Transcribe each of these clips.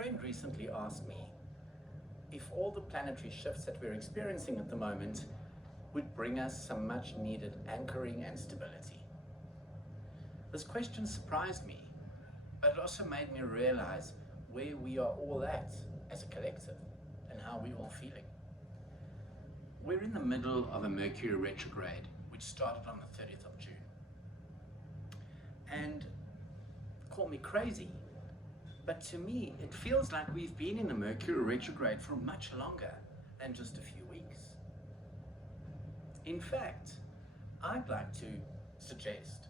friend recently asked me if all the planetary shifts that we're experiencing at the moment would bring us some much needed anchoring and stability. This question surprised me, but it also made me realize where we are all at as a collective and how we're all feeling. We're in the middle of a Mercury retrograde, which started on the 30th of June. And call me crazy, but to me, it feels like we've been in a Mercury retrograde for much longer than just a few weeks. In fact, I'd like to suggest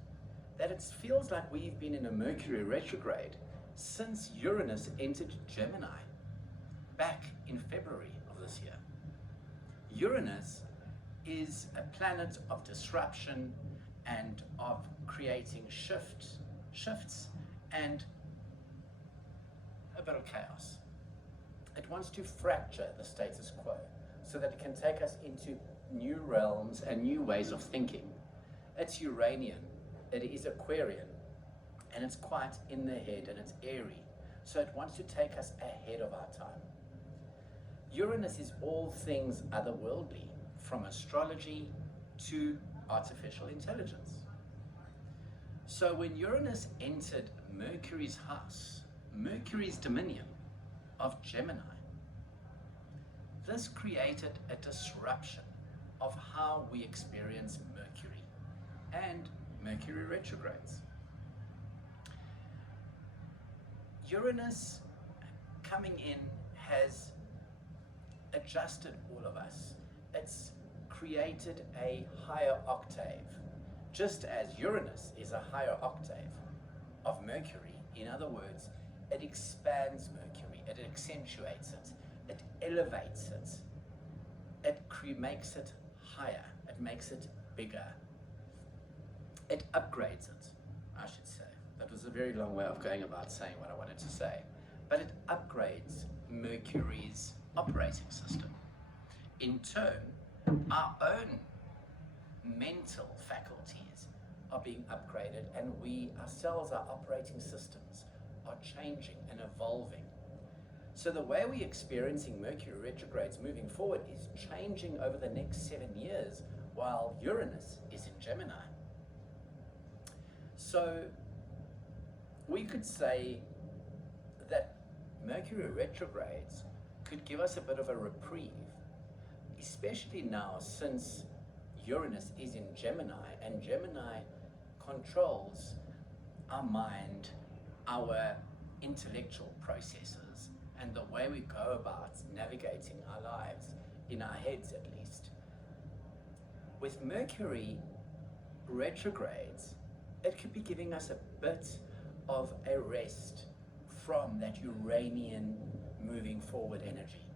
that it feels like we've been in a Mercury retrograde since Uranus entered Gemini back in February of this year. Uranus is a planet of disruption and of creating shifts and a bit of chaos. It wants to fracture the status quo so that it can take us into new realms and new ways of thinking. It's Uranian, it is Aquarian, and it's quite in the head and it's airy. So it wants to take us ahead of our time. Uranus is all things otherworldly, from astrology to artificial intelligence. So when Uranus entered Mercury's house, Mercury's dominion of Gemini, this created a disruption of how we experience Mercury and Mercury retrogrades. Uranus coming in has adjusted all of us. It's created a higher octave, just as Uranus is a higher octave of Mercury. In other words, it expands Mercury, it accentuates it, it elevates it, it makes it higher, it makes it bigger, it upgrades it, I should say. That was a very long way of going about saying what I wanted to say. But it upgrades Mercury's operating system. In turn, our own mental faculties are being upgraded, and we ourselves, our operating systems, are changing and evolving. So the way we're experiencing Mercury retrogrades moving forward is changing over the next 7 years while Uranus is in Gemini. So we could say that Mercury retrogrades could give us a bit of a reprieve, especially now since Uranus is in Gemini, and Gemini controls our mind, our intellectual processes, and the way we go about navigating our lives, in our heads at least. With Mercury retrogrades, it could be giving us a bit of a rest from that Uranian moving forward energy.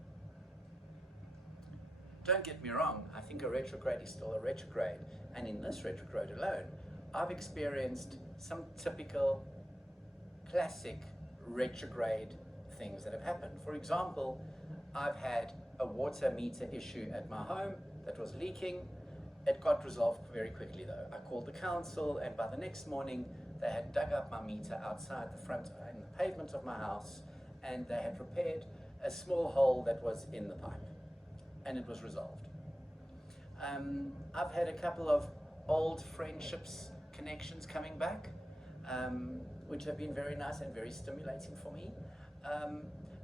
Don't get me wrong, I think a retrograde is still a retrograde, and in this retrograde alone, I've experienced some typical classic retrograde things that have happened. For example, I've had a water meter issue at my home that was leaking. It got resolved very quickly though. I called the council, and by the next morning they had dug up my meter outside the front in the pavement of my house, and they had repaired a small hole that was in the pipe, and it was resolved. I've had a couple of old friendships, connections coming back, which have been very nice and very stimulating for me,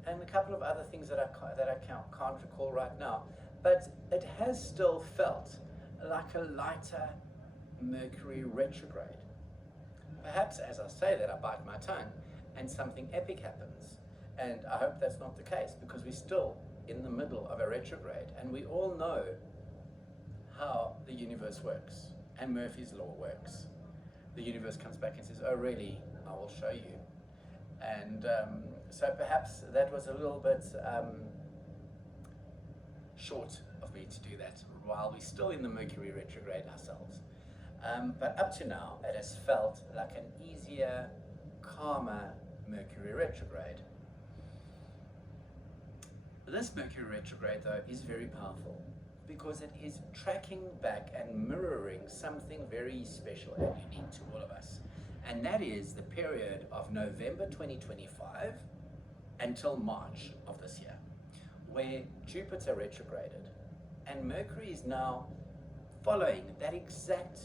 and a couple of other things that I can't recall right now, but it has still felt like a lighter Mercury retrograde. Perhaps as I say that, I bite my tongue and something epic happens, and I hope that's not the case, because we're still in the middle of a retrograde, and we all know how the universe works and Murphy's law works. The universe comes back and says, oh really, I will show you. And so perhaps that was a little bit short of me to do that while we're still in the Mercury retrograde ourselves. But up to now, it has felt like an easier, calmer Mercury retrograde. This Mercury retrograde, though, is very powerful because it is tracking back and mirroring something very special and unique to all of us. And that is the period of November 2025 until March of this year, where Jupiter retrograded and Mercury is now following that exact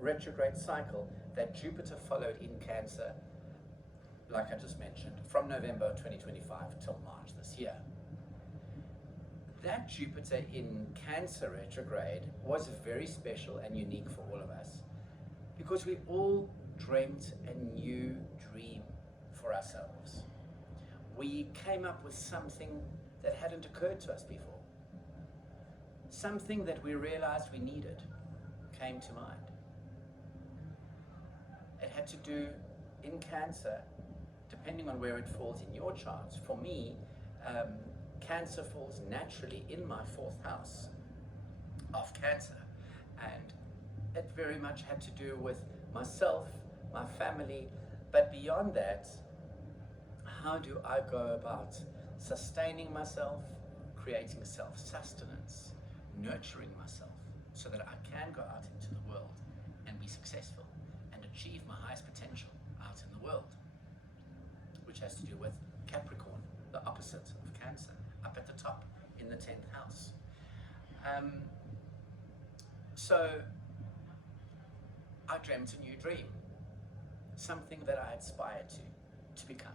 retrograde cycle that Jupiter followed in Cancer, like I just mentioned, from November 2025 till March this year. That Jupiter in Cancer retrograde was very special and unique for all of us, because we all dreamt a new dream for ourselves. We came up with something that hadn't occurred to us before. Something that we realized we needed came to mind. It had to do, in Cancer, depending on where it falls in your charts. For me, Cancer falls naturally in my 4th house of Cancer, and it very much had to do with myself, my family, but beyond that, how do I go about sustaining myself, creating self-sustenance, nurturing myself so that I can go out into the world and be successful and achieve my highest potential out in the world, which has to do with Capricorn, the opposite of Cancer, up at the top in the 10th house. So I dreamt a new dream, something that I aspired to become,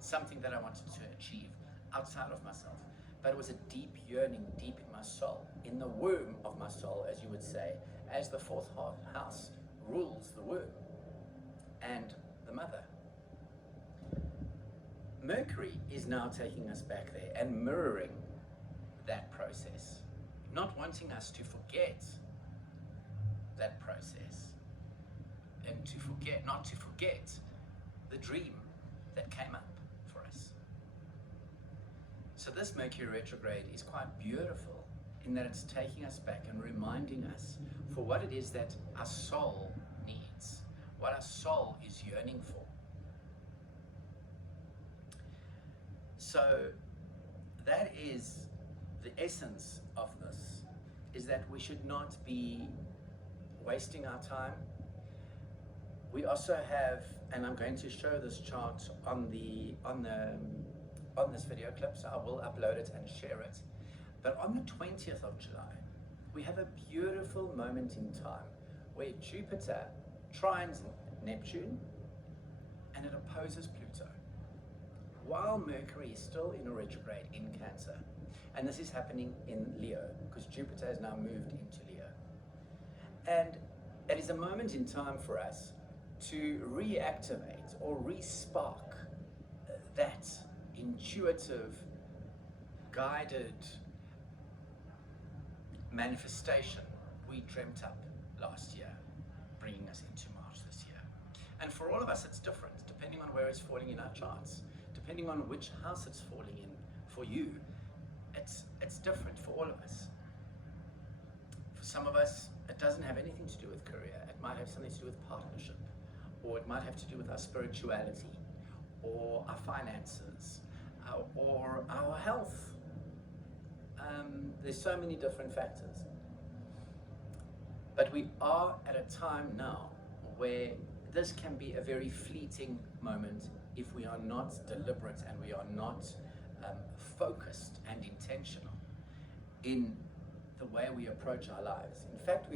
something that I wanted to achieve outside of myself. But it was a deep yearning, deep in my soul, in the womb of my soul, as you would say, as the 4th house rules the womb and the mother. Mercury is now taking us back there and mirroring that process, not wanting us to forget that process and not to forget the dream that came up for us. So this Mercury retrograde is quite beautiful in that it's taking us back and reminding us for what it is that our soul needs, what our soul is yearning for. So that is the essence of this, is that we should not be wasting our time. We also have, and I'm going to show this chart on this video clip, so I will upload it and share it. But on the 20th of July, we have a beautiful moment in time where Jupiter trines Neptune and it opposes Pluto, while Mercury is still in a retrograde in Cancer. And this is happening in Leo, because Jupiter has now moved into Leo. And it is a moment in time for us to reactivate or re-spark that intuitive, guided manifestation we dreamt up last year, bringing us into March this year. And for all of us, it's different, depending on where it's falling in our charts, depending on which house it's falling in for you. It's different for all of us. For some of us, it doesn't have anything to do with career. It might have something to do with partnership, or it might have to do with our spirituality, or our finances, or our health. There's so many different factors. But we are at a time now where this can be a very fleeting moment if we are not deliberate and we are not focused and intentional in the way we approach our lives. In fact,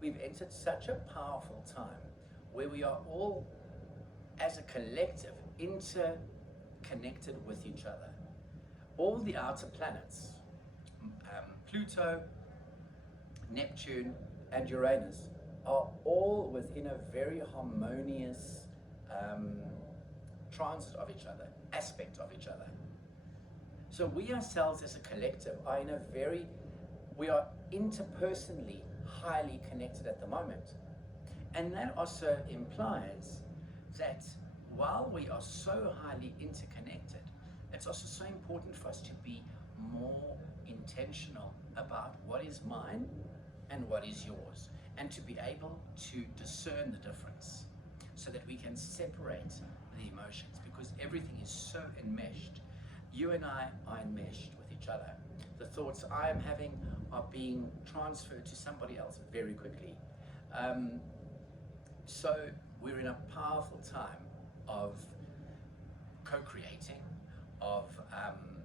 we've entered such a powerful time where we are all, as a collective, interconnected with each other. All the outer planets, Pluto, Neptune, and Uranus, are all within a very harmonious transit of each other, aspect of each other. So we ourselves as a collective are we are interpersonally highly connected at the moment. And that also implies that while we are so highly interconnected, it's also so important for us to be more intentional about what is mine and what is yours, and to be able to discern the difference so that we can separate the emotions, because everything is so enmeshed. You and I are enmeshed with each other. The thoughts I am having are being transferred to somebody else very quickly. So we're in a powerful time of co-creating, of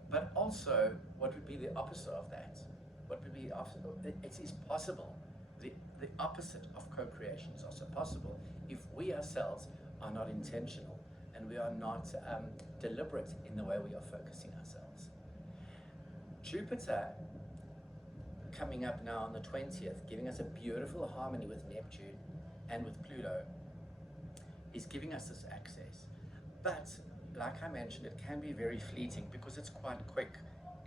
but also what would be the opposite of that? What would be the opposite? It is possible. The opposite of co-creation is also possible if we ourselves are not intentional and we are not deliberate in the way we are focusing ourselves. Jupiter, coming up now on the 20th, giving us a beautiful harmony with Neptune and with Pluto, is giving us this access. But like I mentioned, it can be very fleeting because it's quite quick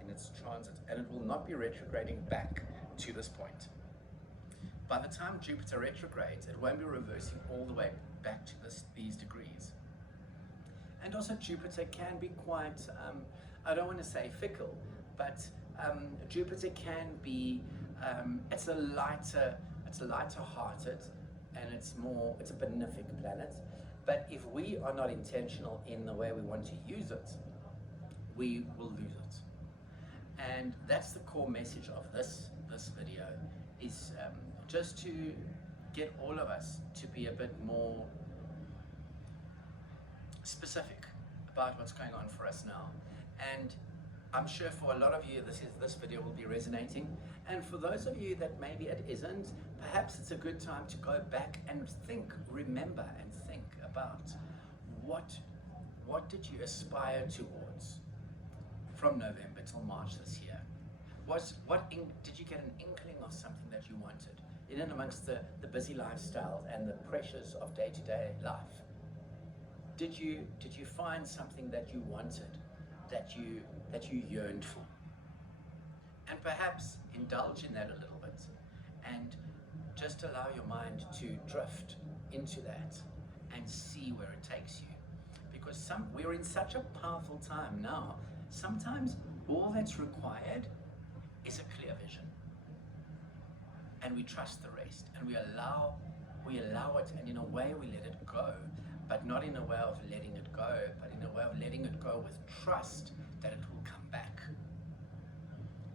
in its transit, and it will not be retrograding back to this point. By the time Jupiter retrogrades, it won't be reversing all the way back to these degrees. And also Jupiter can be quite, I don't want to say fickle, but Jupiter can be, it's a lighter hearted, and it's a benefic planet. But if we are not intentional in the way we want to use it, we will lose it. And that's the core message of this video, is just to get all of us to be a bit more specific about what's going on for us now. And I'm sure for a lot of you this video will be resonating, and for those of you that maybe it isn't, perhaps it's a good time to go back and remember and think about what did you aspire towards from November till March this year? Did you get an inkling of something that you wanted in and amongst the busy lifestyle and the pressures of day-to-day life? Did you find something that you wanted, that you yearned for? And perhaps indulge in that a little bit and just allow your mind to drift into that and see where it takes you. Because we're in such a powerful time now. Sometimes all that's required is a clear vision, and we trust the rest, and we allow it, and in a way we let it go, but not in a way of letting it go, but in a way of letting it go with trust that it will come back.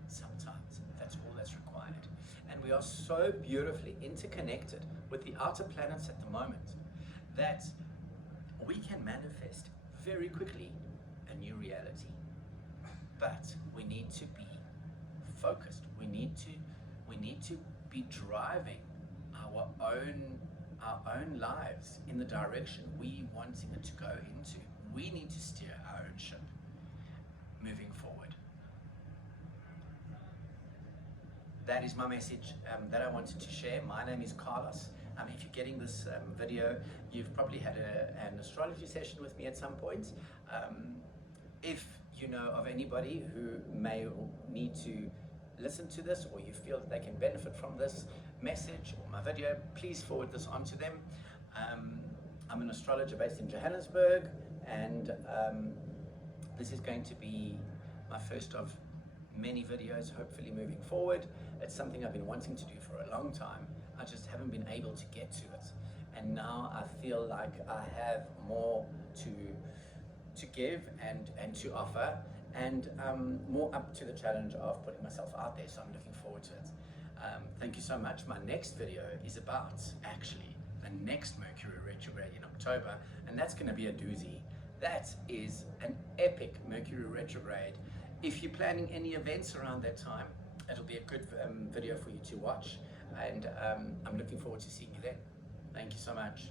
Sometimes that's all that's required. And we are so beautifully interconnected with the outer planets at the moment that we can manifest very quickly a new reality. But we need to be focused. We need to be driving our own lives in the direction we wanting it to go into. We need to steer our own ship moving forward. That is my message that I wanted to share. My name is Carlos. If you're getting this video, you've probably had an astrology session with me at some point. If you know of anybody who may need to listen to this, or you feel that they can benefit from this message or my video, please forward this on to them. I'm an astrologer based in Johannesburg, and this is going to be my first of many videos, hopefully moving forward. It's something I've been wanting to do for a long time. I just haven't been able to get to it, and now I feel like I have more to give and to offer, and more up to the challenge of putting myself out there, so I'm looking forward to it. Thank you so much. My next video is about actually the next Mercury retrograde in October, and that's going to be a doozy. That is an epic Mercury retrograde. If you're planning any events around that time, it'll be a good video for you to watch, and I'm looking forward to seeing you then. Thank you so much.